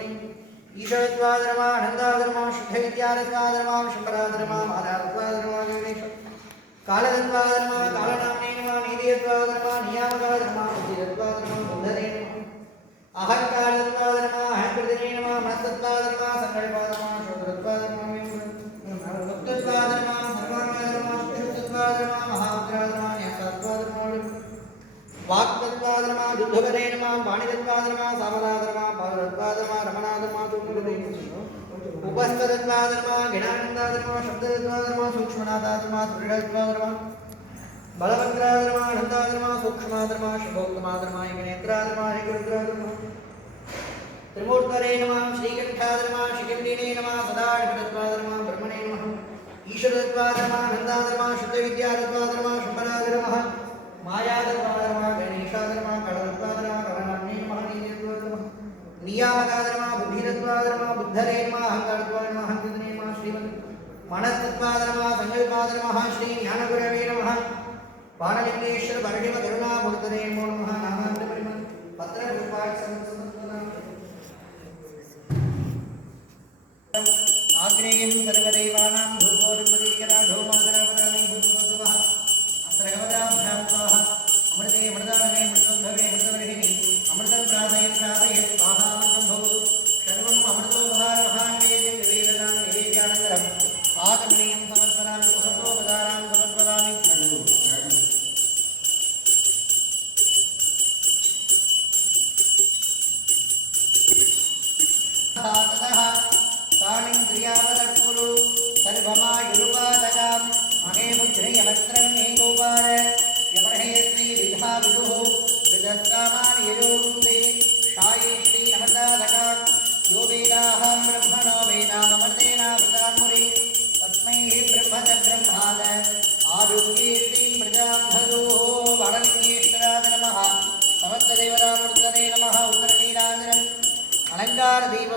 ब्रह्मणे ईश्वरत्वादरमा आनन्दादरमा शुद्धविद्यारत्वादरमा शम्बरादरमा मालादत्वादरमा गणेश कालदत्वादरमा कालनाम्ने नमः नीतियत्वादरमा नियामकादरमा बुद्धिदत्वादरमा बुद्धने नमः अहंकारदत्वादरमा अहंकृतिने नमः मनस्तत्वादरमा संकल्पदरमा शोधदत्वादरमा मुक्तत्वादरमा सर्वांगादरमा शुद्धत्वादरमा महाउग्रादरमा न्यासत्वादरमा वाक्तत्वादरमा दुद्धवने नमः वाणिदत्वादरमा सामदादरमा पादत्वादरमा रमणादरमा उपस्थतत्वादरमा ज्ञानानन्दादरमा शब्ददत्वादरमा सूक्ष्मनादादरमा दृढत्वादरमा बलवक्रादरमा आनन्दादरमा सूक्ष्मादरमा शुभोक्तमादरमा यज्ञनेत्रादरमा हरिरुद्रादरमा त्रिमूर्तरे नमः श्रीकण्ठादरमा शिखण्डिने नमः सदाशिवदत्वादरमा ब्रह्मणे नमः ईश्वरदत्वादरमा आनन्दादरमा शुद्धविद्यादत्वादरमा शम्बरादरमा मायादत्वादरमा गणेशादरमा कलदत्वादरमा कलनाम्ने नमः नीतिदत्वादरमा नियामकादरमा बुद्धिदत्वादरमा बुद्धरे नमः अहंकारदत्वादरमा अहंकृतिने नमः श्रीमन् मनस्तत्वादरमा संकल्पादरमा श्री ज्ञानगुरवे नमः बाणलिंगेश्वर परशिव करुणामूर्तये नमो नमः नामान्तपरिमन् पत्रपुष्पाक्षसंस्तुतं आग्नेयं सर्वदेवानां धूपोरुपदीकराढो मातरपदानि भूतवसुवः अत्रगवदाभ्यां स्वाहा अमृते अमृतानने अमृतोद्भवे अमृतवर्षिणि अमृतं प्रार्थयन् प्रार्थयन् स्वाहामृतं भवतु सर्वम् अमृतोपहारमहानिवेद्यं निवेदनां निवेद्यानन्तरम् आगमनीयं समर्पयामि सुखतोपदारां समर्पयामि ततः तानिन्द्रियावदत्कुरु सर्वमायुरुपादकां महे मुद्रयवस्त्रं मे गोपाल यमर्हे श्रीविधा विदुः विदस्कामानि यजोरुन्दे शाये श्रीनमदादकां यो वेदाहं ब्रह्मणो वेदाममर्तेनावृतान्मुरे तस्मै ब्रह्मच ब्रह्माद आरुह्येतीं प्रजां धदोः बाणलिंगेश्वराय नमः समस्तदेवतामूर्तये नमः उत्तरनीराजनम् अलंकार दीपो